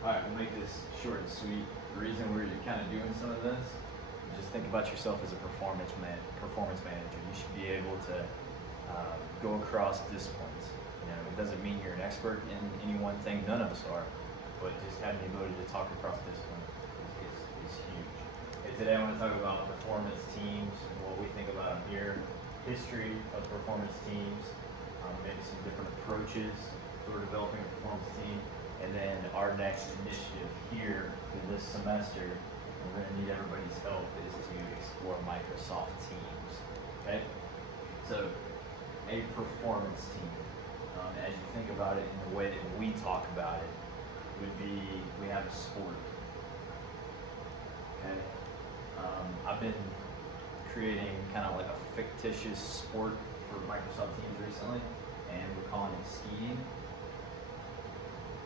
Alright, we'll make this short and sweet. The reason we're kind of doing some of this, just think about yourself as a performance manager. You should be able to go across disciplines. You know, it doesn't mean you're an expert in any one thing. None of us are, but just having the ability to talk across disciplines is huge. And today I want to talk about performance teams and what we think about them here, history of performance teams, maybe some different approaches for developing a performance team, and then our next initiative here for this semester, and we're going to need everybody's help, is to explore Microsoft Teams. Okay? So, a performance team, as you think about it in the way that we talk about it, would be, we have a sport. Okay? I've been creating kind of like a fictitious sport for Microsoft Teams recently, and we're calling it skiing.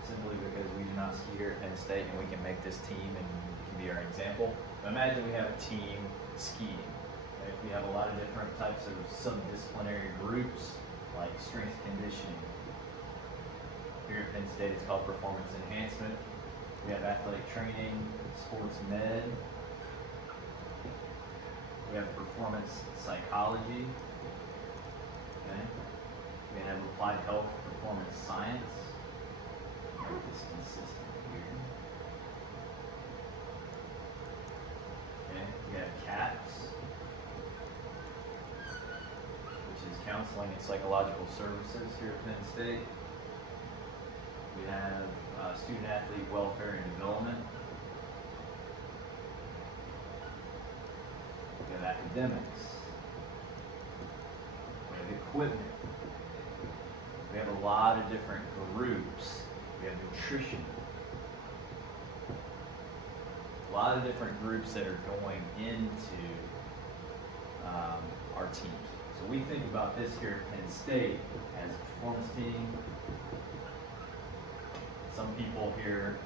Simply because we do not ski here at Penn State, and we can make this team and it can be our example. But imagine we have a team skiing. Okay? We have a lot of different types of subdisciplinary groups, like strength conditioning. Here at Penn State, it's called performance enhancement. We have athletic training, sports med. We have performance psychology. Okay? We have applied health performance science. Make this consistent here. Okay, we have CAPS, which is counseling and psychological services here at Penn State. We have student athlete welfare and development. We have academics. We have equipment. We have a lot of different groups. We have nutrition. A lot of different groups that are going into our teams. So we think about this here at Penn State as a performance team. Some people here,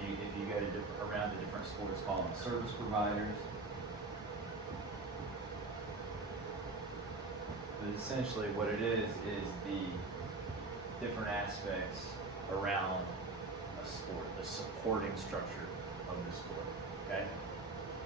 if you go to around to different sports, call them service providers. But essentially what it is the different aspects around a sport, the supporting structure of the sport, okay?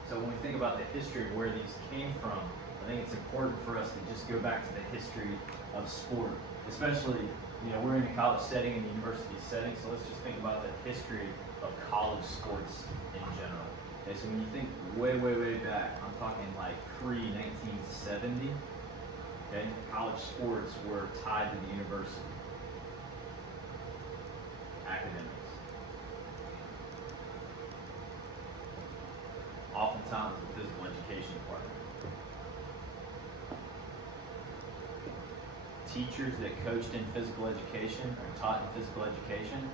So when we think about the history of where these came from, I think it's important for us to just go back to the history of sport, especially, you know, we're in a college setting and a university setting, so let's just think about the history of college sports in general. Okay, so when you think way back, I'm talking like pre-1970, okay, college sports were tied to the university. Academics. Oftentimes the physical education department. Teachers that coached in physical education or taught in physical education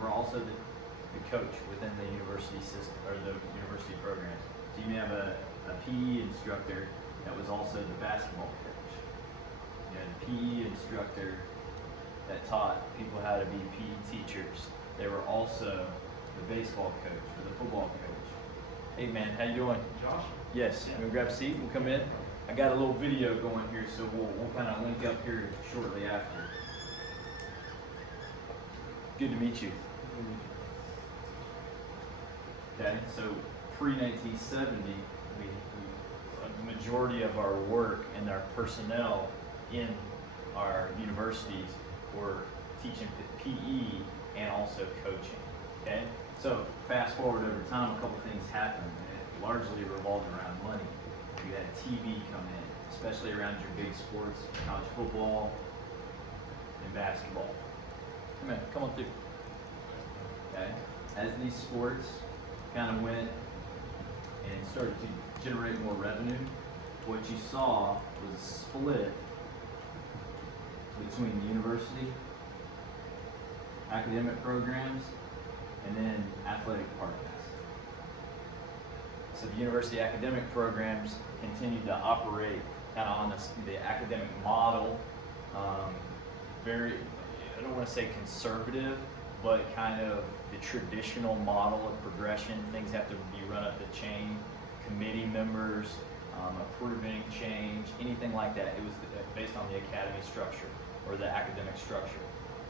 were also the coach within the university system or the university programs. So you may have a PE instructor that was also the basketball coach. You had a PE instructor that taught people how to be PE teachers. They were also the baseball coach or the football coach. Hey man, how you doing? Josh? Yes, you wanna grab a seat? We'll come in. I got a little video going here, so we'll kind of link up here shortly after. Good to meet you. Okay, so pre-1970, a majority of our work and our personnel in our universities were teaching PE and also coaching, okay? So fast forward over time, a couple things happened, and it largely revolved around money. You had TV come in, especially around your big sports, college football and basketball. Come on through. Okay, as these sports kind of went and started to generate more revenue, what you saw was a split between the university, academic programs, and then athletic departments. So the university academic programs continued to operate kind of on the academic model, very, I don't want to say conservative, but kind of the traditional model of progression. Things have to be run up the chain, committee members, approving change, anything like that. It was based on the academy structure or the academic structure.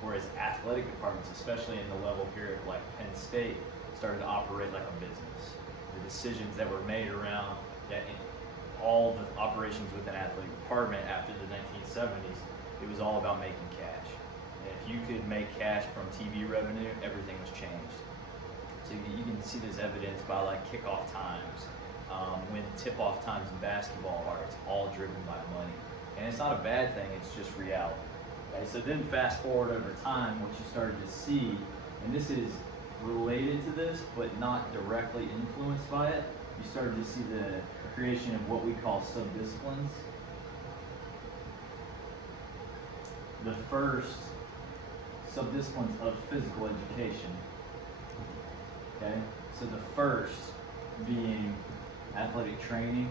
Whereas athletic departments, especially in the level here at like Penn State, started to operate like a business. The decisions that were made around that in all the operations within athletic department after the 1970s, it was all about making cash. And if you could make cash from TV revenue, everything was changed. So you can see this evidence by like kickoff times, when tip-off times in basketball are. It's all driven by money. And it's not a bad thing, it's just reality. Okay, so then fast forward over time, what you started to see, and this is related to this, but not directly influenced by it, you started to see the creation of what we call subdisciplines. The first subdisciplines of physical education. Okay, so the first being athletic training,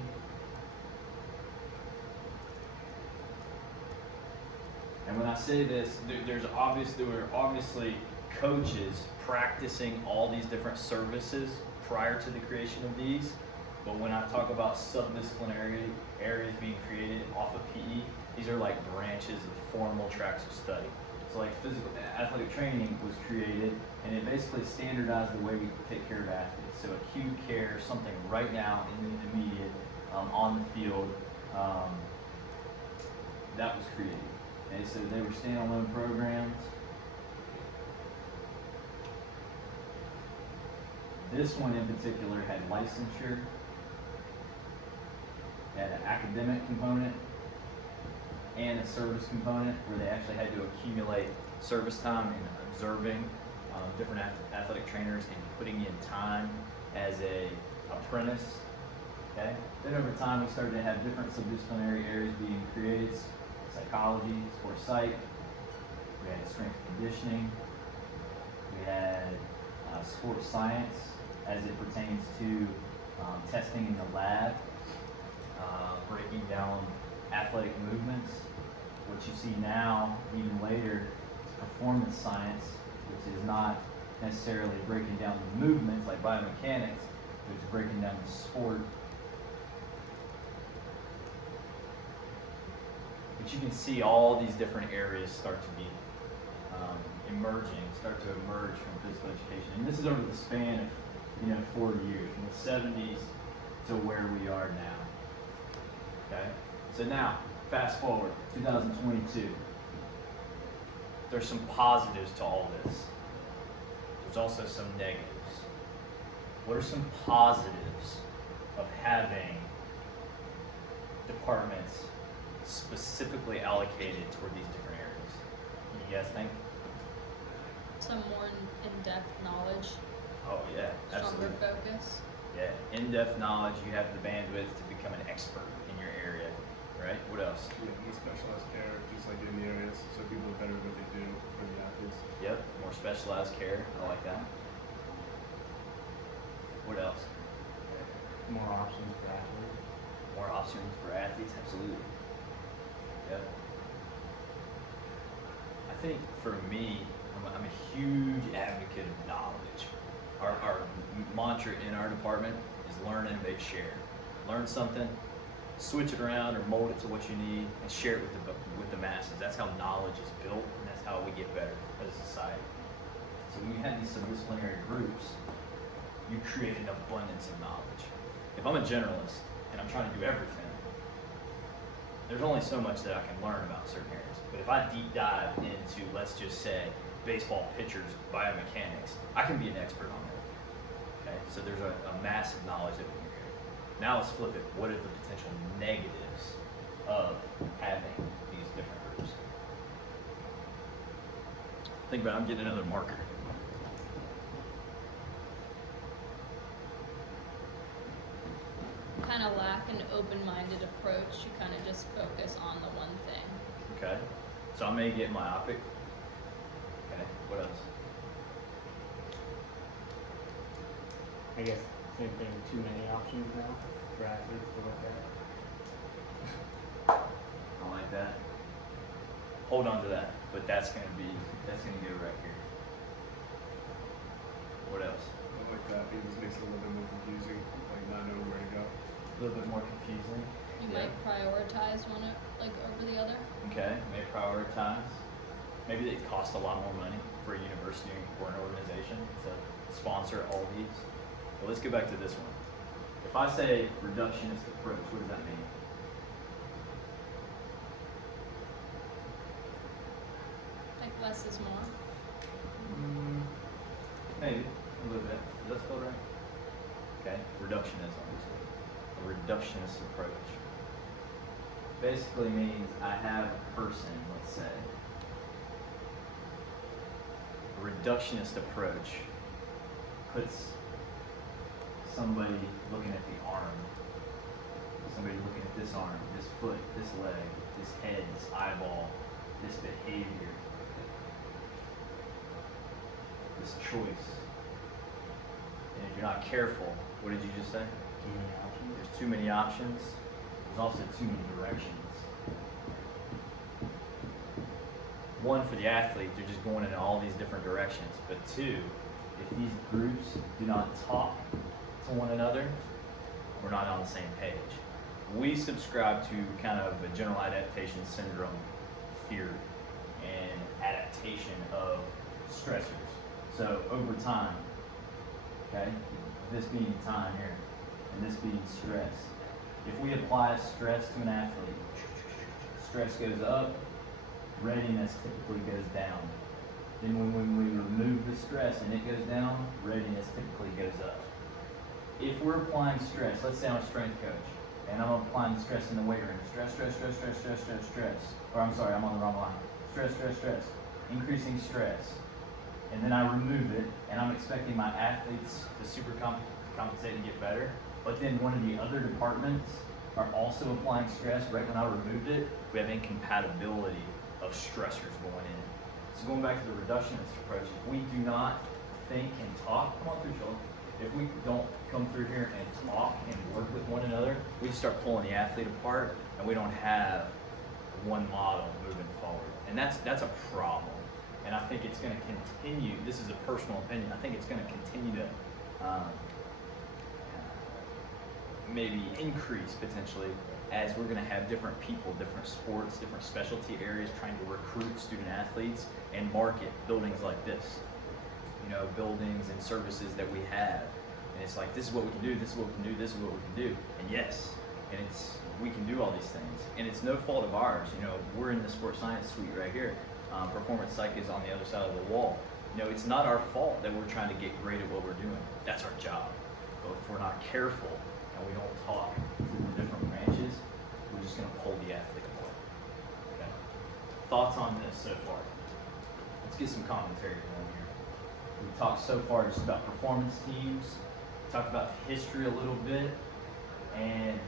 and when I say this, there were obviously coaches practicing all these different services prior to the creation of these, but when I talk about subdisciplinary areas being created off of PE, these are like branches of formal tracks of study. So like athletic training was created, and it basically standardized the way we take care of athletes. So acute care, something right now in the immediate, on the field, that was created. Okay, so they were standalone programs. This one in particular had licensure, had an academic component, and a service component where they actually had to accumulate service time in observing different athletic trainers and putting in time as a apprentice. Okay. Then over time we started to have different subdisciplinary areas being created: psychology, sports psych. We had strength and conditioning. We had sports science as it pertains to testing in the lab, breaking down athletic movements. What you see now, even later, is performance science, which is not necessarily breaking down the movements like biomechanics, but it's breaking down the sport. But you can see all these different areas start to be start to emerge from physical education. And this is over the span of 40 years, from the 70s to where we are now. Okay? So now, fast forward, 2022. There's some positives to all this. There's also some negatives. What are some positives of having departments specifically allocated toward these different areas? You guys think? Some more in-depth knowledge. Oh yeah, absolutely. Stronger focus. Yeah, in-depth knowledge. You have the bandwidth to become an expert in your area, right? What else? Yeah, more specialized care, just like in the areas, so people are better at what they do for the athletes. Yep, more specialized care. I like that. What else? More options for athletes. More options for athletes, absolutely. Yep. I think for me, I'm a huge advocate of knowledge. Our mantra in our department is learn, innovate, share. Learn something, switch it around or mold it to what you need, and share it with the masses. That's how knowledge is built, and that's how we get better as a society. So when you have these subdisciplinary groups, you create an abundance of knowledge. If I'm a generalist and I'm trying to do everything, there's only so much that I can learn about certain areas. But if I deep dive into, let's just say, baseball pitchers, biomechanics, I can be an expert on it. Okay, so there's a massive knowledge that we can create. Now let's flip it. What are the potential negatives of having these different groups? Think about it. I'm getting another marker. Kind of lack an open-minded approach. You kind of just focus on the one thing. Okay, so I may get myopic. Okay, what else? I guess same thing, too many options now for athletes to look at. I like that. Hold on to that, but that's gonna go right here. What else? I like that, it just makes it a little bit more confusing, like not knowing where to go. A little bit more confusing. You Yeah. might prioritize one over the other. Okay, may prioritize. maybe it costs a lot more money for a university or an organization to sponsor all these. But let's go back to this one. If I say reductionist approach, what does that mean? Like less is more. Maybe a little bit. Is that still right? Okay, reductionism. A reductionist approach basically means I have a person, let's say. A reductionist approach puts somebody looking at the arm, somebody looking at this arm, this foot, this leg, this head, this eyeball, this behavior, this choice. And if you're not careful, what did you just say? Too many options. There's too many options. There's also too many directions. One, for the athlete, they're just going in all these different directions. But two, if these groups do not talk to one another, we're not on the same page. We subscribe to kind of a general adaptation syndrome theory and adaptation of stressors. So over time, okay, this being time here, and this being stress. If we apply stress to an athlete, stress goes up, readiness typically goes down. Then when we remove the stress and it goes down, readiness typically goes up. If we're applying stress, let's say I'm a strength coach, and I'm applying stress in the weight room, stress, or I'm sorry, I'm on the wrong line. Stress, increasing stress. And then I remove it, and I'm expecting my athletes to super compensate and get better. But then one of the other departments are also applying stress right when I removed it. We have incompatibility of stressors going in. So going back to the reductionist approach, if we do not think and talk, come on through, Sheldon. If we don't come through here and talk and work with one another, we just start pulling the athlete apart, and we don't have one model moving forward. And that's a problem. And I think it's going to continue. This is a personal opinion. I think it's going to continue to maybe increase potentially as we're going to have different people, different sports, different specialty areas trying to recruit student athletes and market buildings like this. You know, buildings and services that we have. And it's like, this is what we can do, this is what we can do, this is what we can do. And yes, and we can do all these things. And it's no fault of ours. You know, we're in the sports science suite right here. Performance psych is on the other side of the wall. You know, it's not our fault that we're trying to get great at what we're doing. That's our job. But if we're not careful and we don't talk to the different branches, we're just going to pull the athlete apart. Okay? Thoughts on this so far? Let's get some commentary going here. We've talked so far just about performance teams, talked about history a little bit, and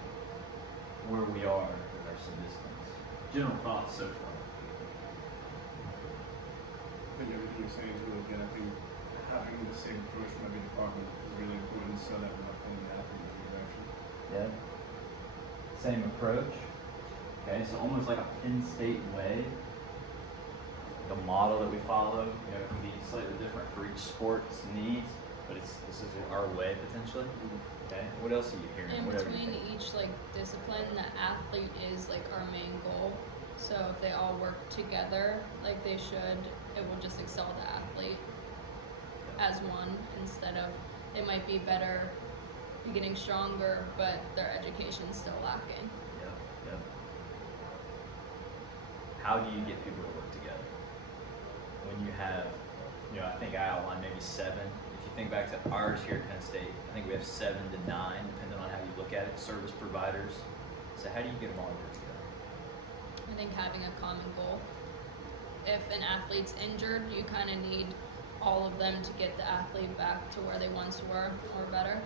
where we are with our subdisciplines. General thoughts so far. I think everything you're saying is really good. I think having the same approach from every department is really important so that we're not pulling the athlete in every direction. Yeah. Same approach. Okay, so almost like a Penn State way. The model that we follow, you know, can be slightly different for each sport's needs, but this is our way potentially. Okay. What else are you hearing? In Whatever between you think. each like discipline, the athlete is like our main goal. So if they all work together like they should, it will just excel the athlete as one instead of it might be better getting stronger, but their education's still lacking. Yep. How do you get people to work together? When you have, you know, I think I outlined maybe 7. If you think back to ours here at Penn State, I think we have 7 to 9, depending on how you look at it, service providers. So how do you get them all to work together? I think having a common goal. If an athlete's injured, you kind of need all of them to get the athlete back to where they once were or better.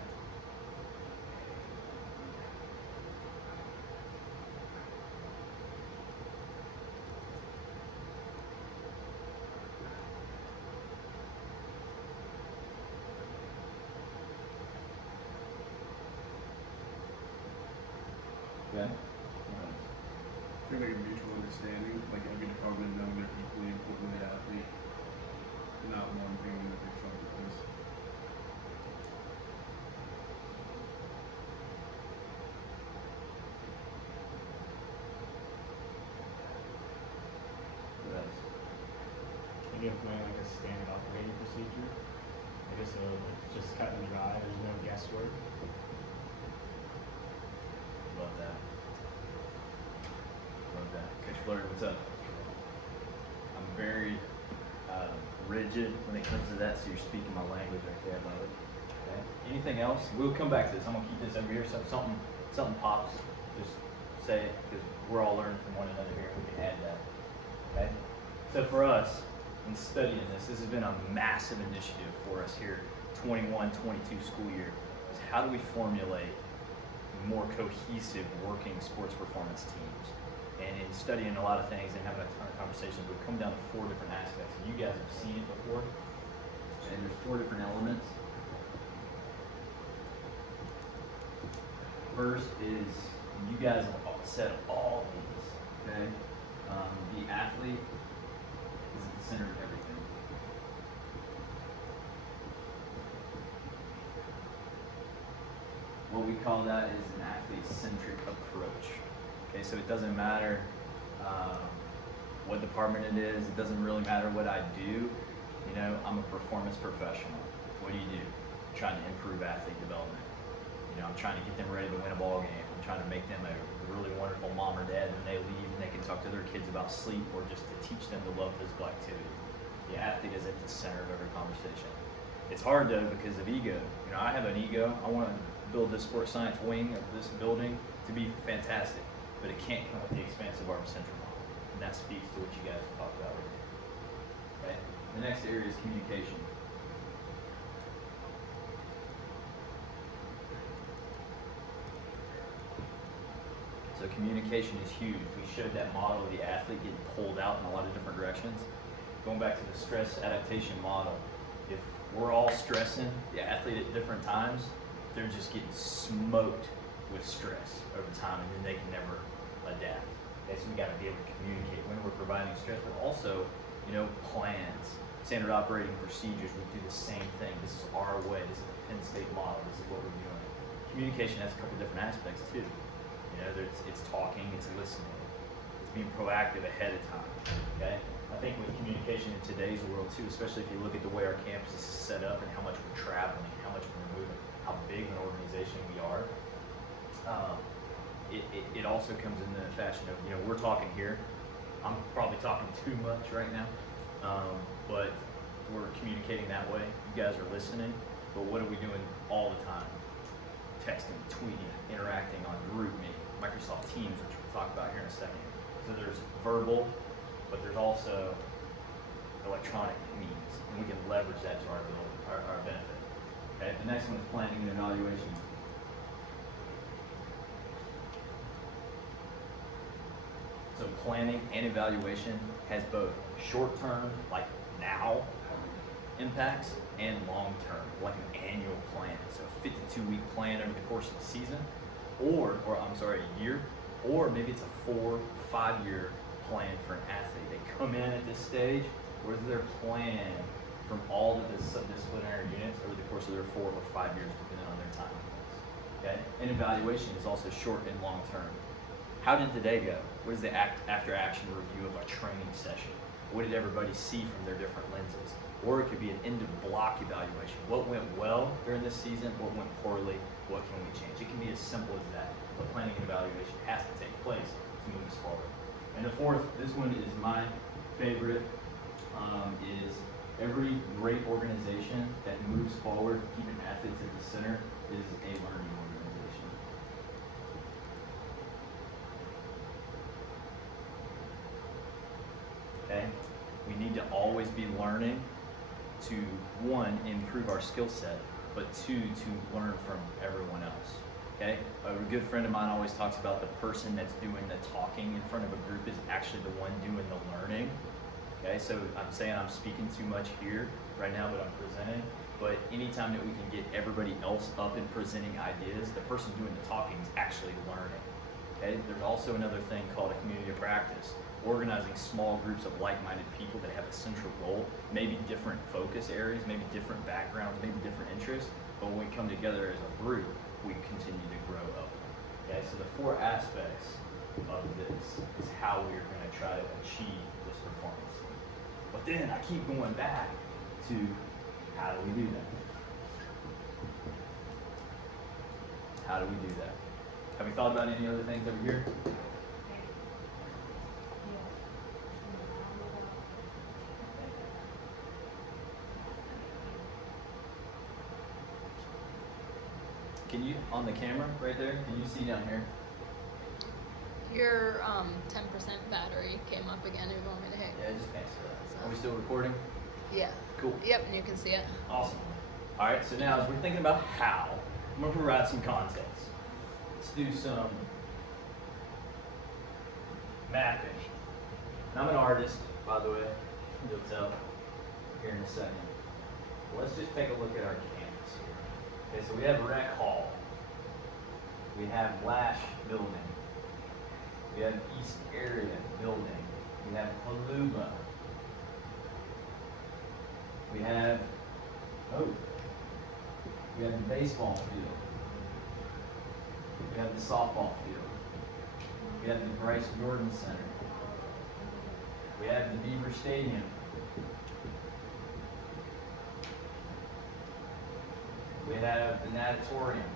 Okay. I think like a mutual understanding, like every department knowing they're equally important to the athlete, not one thing that they try to place. What else? implement like a standard operating procedure. I guess so it's just cut and dry. There's no guesswork. Love that. Love that. Coach Flurry, what's up? I'm very rigid when it comes to that, so you're speaking my language right there. I love it. Okay. Anything else? We'll come back to this. I'm gonna keep this over here. So something pops, just say it, because we're all learning from one another here. We can add that. Okay. So for us, in studying this has been a massive initiative for us here, 21-22 school year. Is how do we formulate more cohesive working sports performance teams? And in studying a lot of things and having a ton of conversations, we've come down to 4 different aspects. And you guys have seen it before. And there's 4 different elements. First is, you guys have said all these, okay? The athlete is at the center of everything. What we call that is an athlete-centric approach. Okay, so it doesn't matter what department it is. It doesn't really matter what I do. You know, I'm a performance professional. What do? I'm trying to improve athlete development. You know, I'm trying to get them ready to win a ball game. I'm trying to make them a really wonderful mom or dad when they leave and they can talk to their kids about sleep, or just to teach them to love physical activity. The athlete is at the center of every conversation. It's hard though because of ego. You know, I have an ego. I want to build this sports science wing of this building to be fantastic, but it can't come at the expense of our central model. And that speaks to what you guys talked about earlier. Okay? The next area is communication. So communication is huge. We showed that model of the athlete getting pulled out in a lot of different directions. Going back to the stress adaptation model, if we're all stressing the athlete at different times, they're just getting smoked with stress over time, and then they can never adapt. Okay, so we got to be able to communicate when we're providing stress, but also, you know, plans, standard operating procedures. We do the same thing. This is our way. This is the Penn State model. This is what we're doing. Communication has a couple different aspects too. You know, it's talking, it's listening, it's being proactive ahead of time. Okay, I think with communication in today's world too, especially if you look at the way our campus is set up and how much we're traveling, how much we're moving, how big an organization we are. It also comes in the fashion of, you know, we're talking here. I'm probably talking too much right now, but we're communicating that way. You guys are listening, but what are we doing all the time? Texting, tweeting, interacting on GroupMe, Microsoft Teams, which we'll talk about here in a second. So there's verbal, but there's also electronic means, and we can leverage that to our benefit. Okay, the next one is planning and evaluation. So planning and evaluation has both short-term, like now, impacts, and long-term, like an annual plan. So a 52-week plan over the course of the season, or a year, or maybe it's a 4 or 5 year plan for an athlete. They come in at this stage. What is their plan from all of the subdisciplinary units over the course of their 4 or 5 years, depending on their time? Okay, and evaluation is also short and long-term. How did the day go? What is the after-action review of a training session? What did everybody see from their different lenses? Or it could be an end-of-block evaluation. What went well during this season? What went poorly? What can we change? It can be as simple as that. But planning and evaluation has to take place to move us forward. And the fourth, this one is my favorite, is every great organization that moves forward, keeping athletes at the center, is a learning organization. Okay? We need to always be learning to, 1, improve our skill set, but 2, to learn from everyone else. Okay? A good friend of mine always talks about the person that's doing the talking in front of a group is actually the one doing the learning. Okay, so I'm saying I'm speaking too much here right now, but I'm presenting. But anytime that we can get everybody else up and presenting ideas, the person doing the talking is actually learning. Okay, there's also another thing called a community of practice. Organizing small groups of like-minded people that have a central goal, maybe different focus areas, maybe different backgrounds, maybe different interests, but when we come together as a group, we continue to grow up. Okay, so the 4 aspects of this is how we are going to try to achieve this performance. But then I keep going back to how do we do that? How do we do that? Have you thought about any other things over here? Can you, on the camera right there, can you see down here? Your 10% battery came up again. If you want me to hit. Yeah, just cancel that. Are we still recording? Yeah. Cool. Yep, and you can see it. Awesome. All right, so now as we're thinking about how, I'm gonna provide some context. Let's do some mapping. And I'm an artist, by the way, you'll tell here in a second. Let's just take a look at our campus here. Okay, so we have Rec Hall. We have Lash Building. We have East Area Building. We have Haluba. We have, we have the baseball field. We have the softball field. We have the Bryce Jordan Center. We have the Beaver Stadium. We have the natatorium.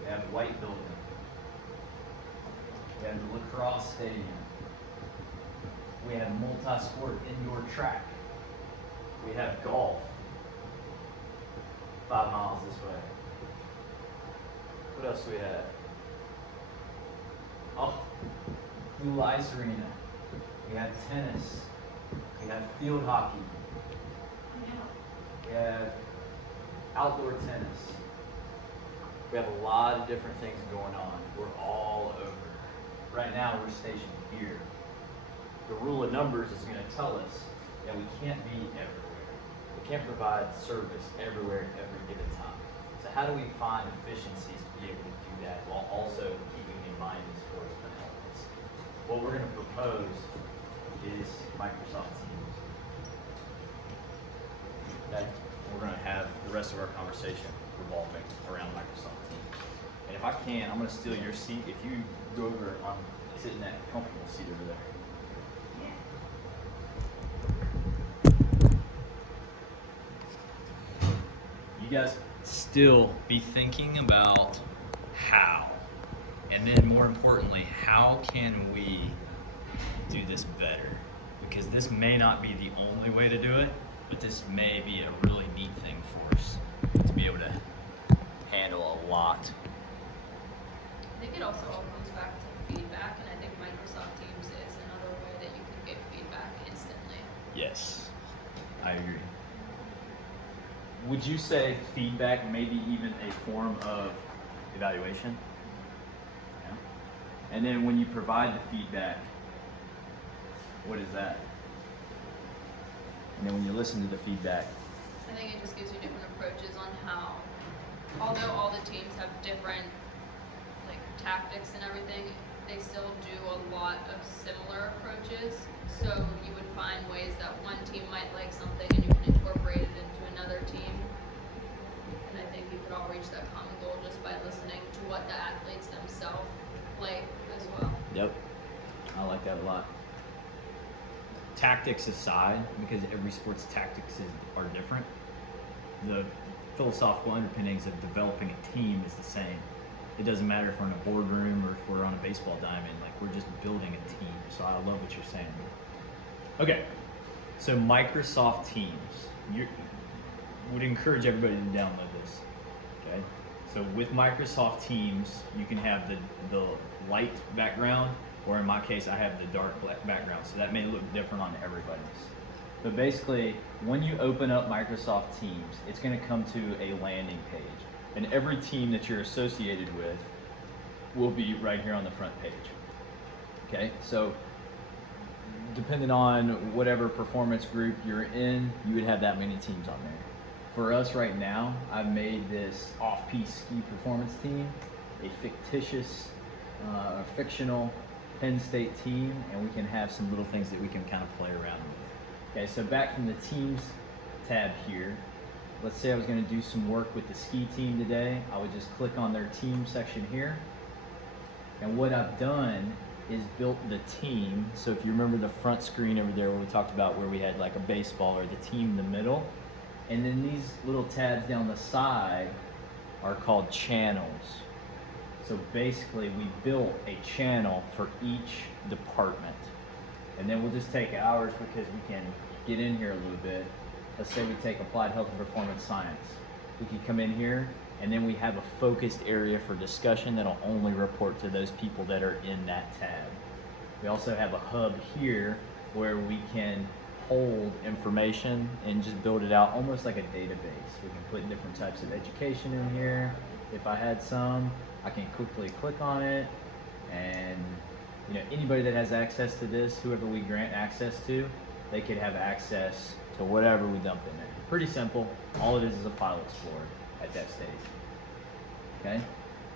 We have the White Building. We have the lacrosse stadium. We have multi-sport indoor track. We have golf. 5 miles this way. What else do we have? Oh, Blue Ice Arena. We have tennis. We have field hockey. We have outdoor tennis. We have a lot of different things going on. We're all over. Right now we're stationed here. The rule of numbers is going to tell us that we can't be everywhere. We can't provide service everywhere at every given time. So how do we find efficiencies to be able to do that while also keeping in mind these four elements? What we're going to propose is Microsoft Teams. Okay? We're going to have the rest of our conversation revolving around Microsoft Teams. And if I can, I'm going to steal your seat. If you go over, I'm sitting in that comfortable seat over there. You guys still be thinking about how, and then more importantly, how can we do this better? Because this may not be the only way to do it, but this may be a really neat thing for us to be able to handle a lot. I think it also all comes back to feedback, and I think Microsoft Teams is another way that you can get feedback instantly. Yes, I agree. Would you say feedback may be even a form of evaluation? Yeah. And then when you provide the feedback, what is that? And then when you listen to the feedback, I think it just gives you different approaches on how, although all the teams have different like tactics and everything, they still do a lot of similar approaches. So you would find ways that one team might like something and you can incorporate it into another team. And I think you could all reach that common goal just by listening to what the athletes themselves like as well. yep, I like that a lot. Tactics aside, because every sport's tactics are different, the philosophical underpinnings of developing a team is the same. It doesn't matter if we're in a boardroom or if we're on a baseball diamond, like we're just building a team. So I love what you're saying. Okay, so Microsoft Teams. Would encourage everybody to download this. Okay, so with Microsoft Teams, you can have the light background, or in my case, I have the dark black background. So that may look different on everybody's. But basically, when you open up Microsoft Teams, it's going to come to a landing page. And every team that you're associated with will be right here on the front page. Okay, so depending on whatever performance group you're in, you would have that many teams on there. For us right now, I've made this off-piste ski performance team a fictitious, fictional Penn State team, and we can have some little things that we can kind of play around with. Okay, so back from the teams tab here, let's say I was going to do some work with the ski team today. I would just click on their team section here. And what I've done is built the team. So if you remember the front screen over there where we talked about where we had like a baseball or the team in the middle, and then these little tabs down the side are called channels. So basically we built a channel for each department. And then we'll just take ours because we can get in here a little bit. Let's say we take applied health and performance science. We can come in here and then we have a focused area for discussion that'll only report to those people that are in that tab. We also have a hub here where we can hold information and just build it out almost like a database. We can put different types of education in here. If I had some, I can quickly click on it, and you know, anybody that has access to this, whoever we grant access to, they could have access to whatever we dump in there. Pretty simple. All it is a file explorer at that stage. Okay?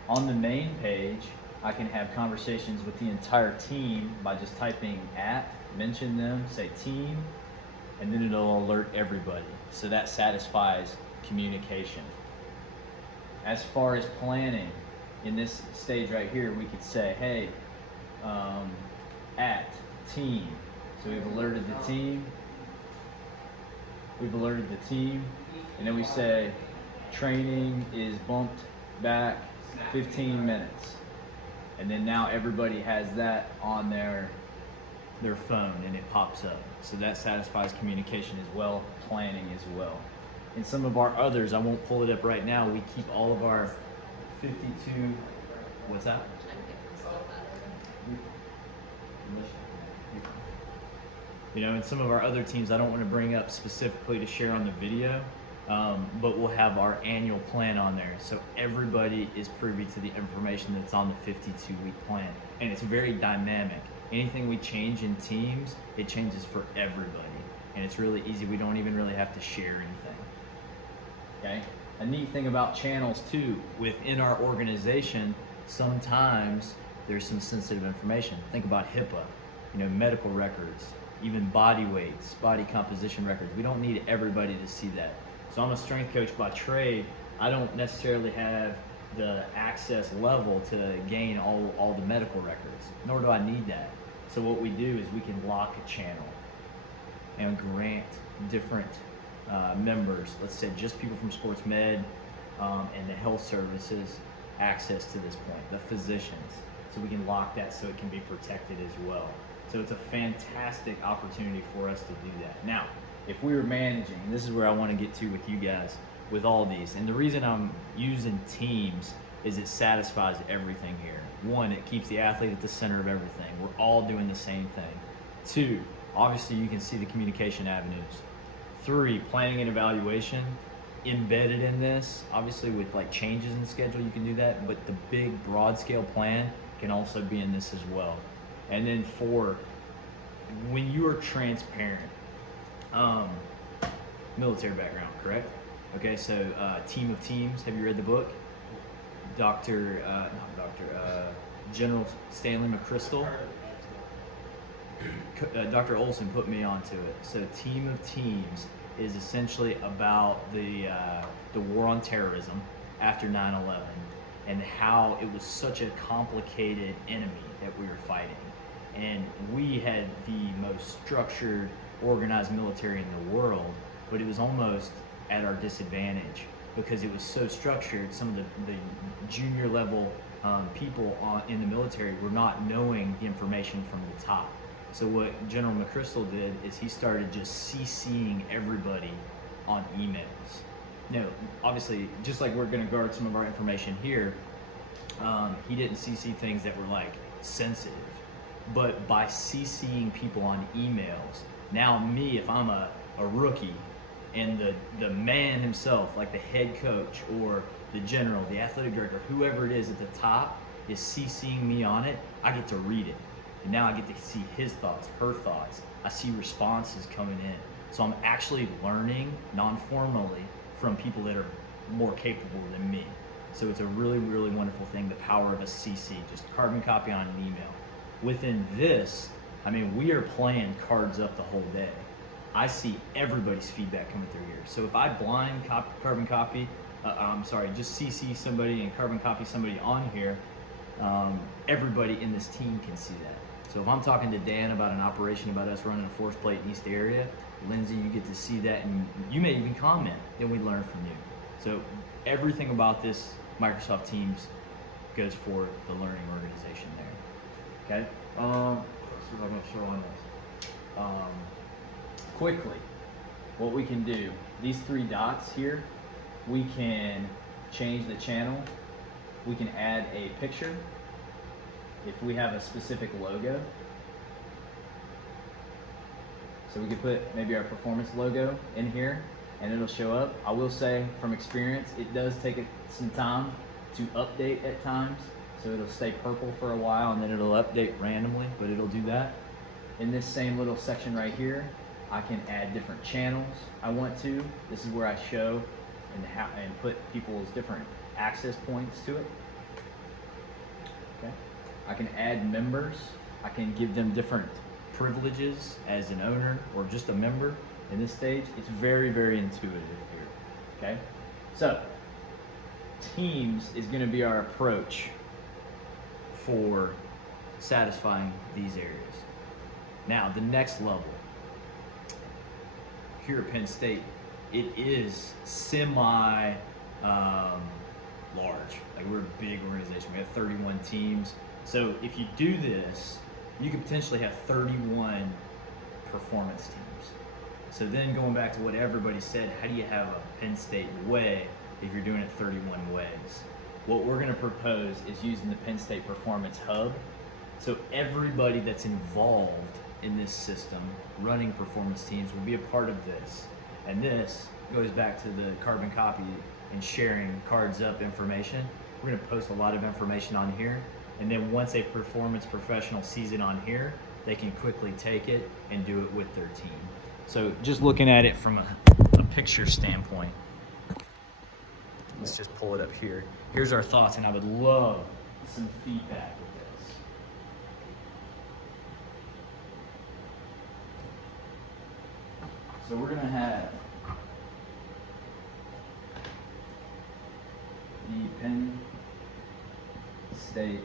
On the main page, I can have conversations with the entire team by just typing at, mention them, say team, and then it'll alert everybody. So that satisfies communication. As far as planning, in this stage right here, we could say, hey, at team. So we've alerted the team. We've alerted the team, and then we say training is bumped back 15 minutes. And then now everybody has that on their phone and it pops up. So that satisfies communication as well, planning as well. In some of our others, I won't pull it up right now, we keep all of our 52, what's that? You know, in some of our other teams, I don't want to bring up specifically to share on the video, but we'll have our annual plan on there. So everybody is privy to the information that's on the 52-week plan. And it's very dynamic. Anything we change in teams, it changes for everybody. And it's really easy. We don't even really have to share anything. Okay? A neat thing about channels too, within our organization, sometimes there's some sensitive information. Think about HIPAA, you know, medical records, even body weights, body composition records. We don't need everybody to see that. So I'm a strength coach by trade. I don't necessarily have the access level to gain all the medical records, nor do I need that. So what we do is we can lock a channel and grant different members, let's say just people from sports med and the health services, access to this point, the physicians. So we can lock that so it can be protected as well. So it's a fantastic opportunity for us to do that. Now, if we were managing, and this is where I want to get to with you guys, with all these, and the reason I'm using teams is it satisfies everything here. One, it keeps the athlete at the center of everything. We're all doing the same thing. Two, obviously you can see the communication avenues. Three, planning and evaluation embedded in this. Obviously with like changes in the schedule you can do that, but the big broad scale plan can also be in this as well. And then four, when you are transparent, military background, correct? Okay, so Team of Teams, have you read the book? General Stanley McChrystal. Dr. Olson put me onto it. So Team of Teams is essentially about the war on terrorism after 9/11 and how it was such a complicated enemy that we were fighting. And we had the most structured, organized military in the world, but it was almost at our disadvantage because it was so structured. Some of the junior level people in the military were not knowing the information from the top. So what General McChrystal did is he started just CCing everybody on emails. Now, obviously, just like we're going to guard some of our information here, he didn't CC things that were like sensitive. But by CCing people on emails, now me, if I'm a rookie, and the man himself, like the head coach or the general, the athletic director, whoever it is at the top is CCing me on it, I get to read it. And now I get to see his thoughts, her thoughts. I see responses coming in. So I'm actually learning non-formally from people that are more capable than me. So it's a really, really wonderful thing, the power of a CC, just carbon copy on an email. Within this, I mean, we are playing cards up the whole day. I see everybody's feedback coming through here. So if I blind carbon copy, just CC somebody and carbon copy somebody on here, everybody in this team can see that. So if I'm talking to Dan about an operation about us running a force plate in East area, Lindsay, you get to see that, and you may even comment, then we learn from you. So everything about this Microsoft Teams goes for the learning organization there. Okay? Let's see if I can show on this. Quickly, what we can do, these three dots here, we can change the channel. We can add a picture if we have a specific logo. So we could put maybe our performance logo in here and it'll show up. I will say from experience, it does take some time to update at times. So it'll stay purple for a while and then it'll update randomly, but it'll do that. In this same little section right here, I can add different channels I want to. This is where I show and put people's different access points to it. Okay. I can add members. I can give them different privileges as an owner or just a member. In this stage, it's very, very intuitive here. Okay. So Teams is going to be our approach for satisfying these areas. Now, the next level. Here at Penn State, it is semi large. Like, we're a big organization. We have 31 teams. So if you do this, you could potentially have 31 performance teams. So then going back to what everybody said, how do you have a Penn State way if you're doing it 31 ways? What we're going to propose is using the Penn State Performance Hub. So everybody that's involved in this system, running performance teams, will be a part of this. And this goes back to the carbon copy and sharing cards up information. We're going to post a lot of information on here. And then once a performance professional sees it on here, they can quickly take it and do it with their team. So just looking at it from a picture standpoint, let's just pull it up here. Here's our thoughts, and I would love some feedback with this. So we're going to have the Penn State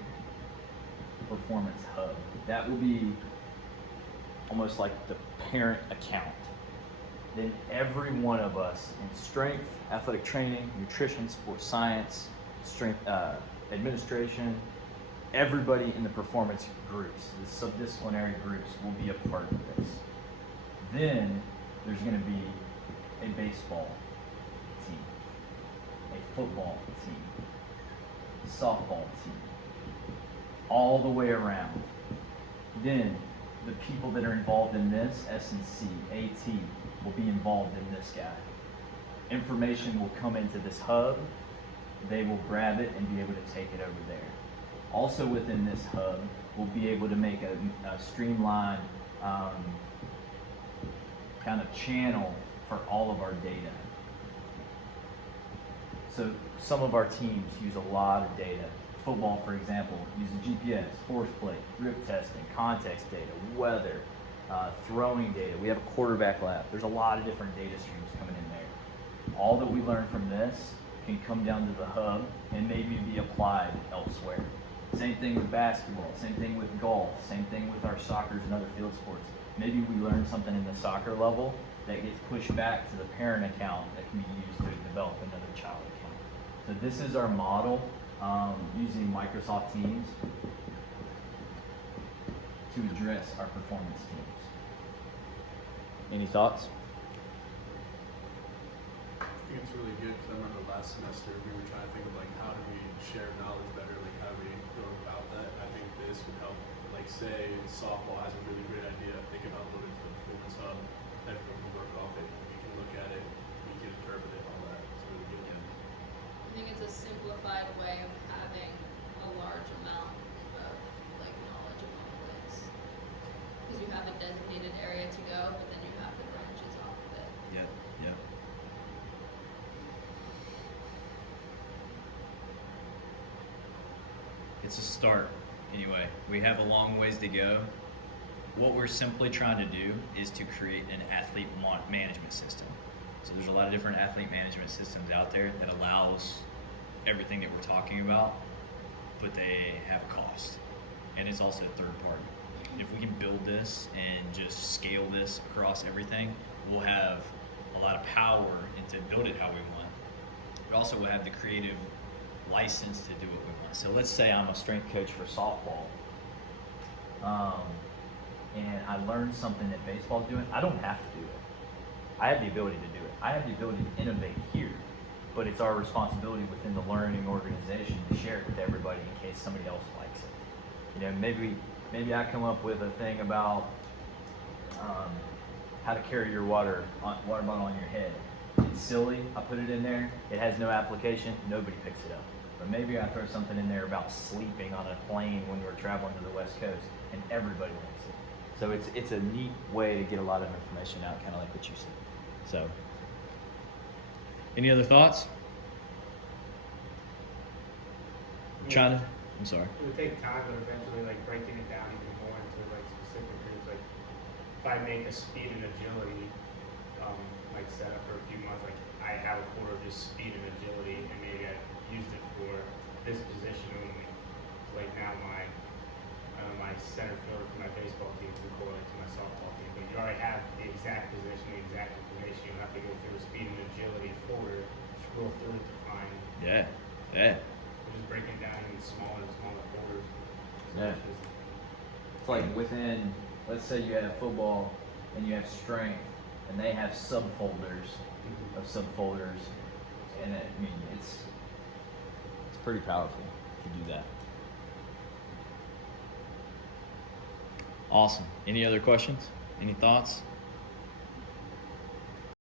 Performance Hub. That will be almost like the parent account. Then every one of us in strength, athletic training, nutrition, sports science, strength administration, everybody in the performance groups, the subdisciplinary groups, will be a part of this. Then there's going to be a baseball team, a football team, softball team, all the way around. Then the people that are involved in this, S&C, AT, will be involved in this guy. Information will come into this hub. They will grab it and be able to take it over there. Also within this hub, we'll be able to make a streamlined kind of channel for all of our data. So some of our teams use a lot of data. Football, for example, uses GPS, force plate, grip testing, context data, weather, throwing data. We have a quarterback lab. There's a lot of different data streams coming in there. All that we learn from this can come down to the hub and maybe be applied elsewhere. Same thing with basketball, same thing with golf, same thing with our soccer and other field sports. Maybe we learn something in the soccer level that gets pushed back to the parent account that can be used to develop another child account. So this is our model using Microsoft Teams to address our performance teams. Any thoughts? I think it's really good because I remember last semester we were trying to think of like how do we share knowledge better, like how do we go about that. I think this would help. Like say softball has a really great idea, they can upload it to the performance hub, everyone can work off it, we can look at it, we can interpret it, all that. It's really good. I think it's a simplified way of having a large amount of like knowledge about this. Because you have a designated area to go, but then you have the branches off of it. Yep, yep. It's a start. Anyway, we have a long ways to go. What we're simply trying to do is to create an athlete management system. So there's a lot of different athlete management systems out there that allows everything that we're talking about. but they have a cost, and it's also a third party. If we can build this and just scale this across everything, we'll have a lot of power into build it how we want. But also we'll have the creative license to do what we want. So let's say I'm a strength coach for softball, and I learned something that baseball's doing. I don't have to do it. I have the ability to do it. I have the ability to innovate here, but it's our responsibility within the learning organization to share it with everybody in case somebody else likes it. You know, maybe I come up with a thing about how to carry your water bottle on your head. It's silly. I put it in there. It has no application. Nobody picks it up. But maybe I throw something in there about sleeping on a plane when we're traveling to the West Coast, and everybody likes it. So it's a neat way to get a lot of information out, kind of like what you said. So, any other thoughts? China? I'm sorry. It would take time, but eventually, like, breaking it down even more into, like, specific groups. Like, if I make a speed and agility, like, set up for a few months, like, I have a quarter of just speed and agility, and maybe I used it for this position only. So, like, now my center fielder for my baseball team can correlate to my softball team. But you already have the exact position, the exact information. You don't have to go through the speed and agility forward, scroll through it to find. Yeah. We're just breaking it down in smaller and smaller quarters. Yeah. It's like within, let's say you have football and you have strength, and they have subfolders of subfolders, and it's pretty powerful to do that. Awesome. Any other questions? Any thoughts?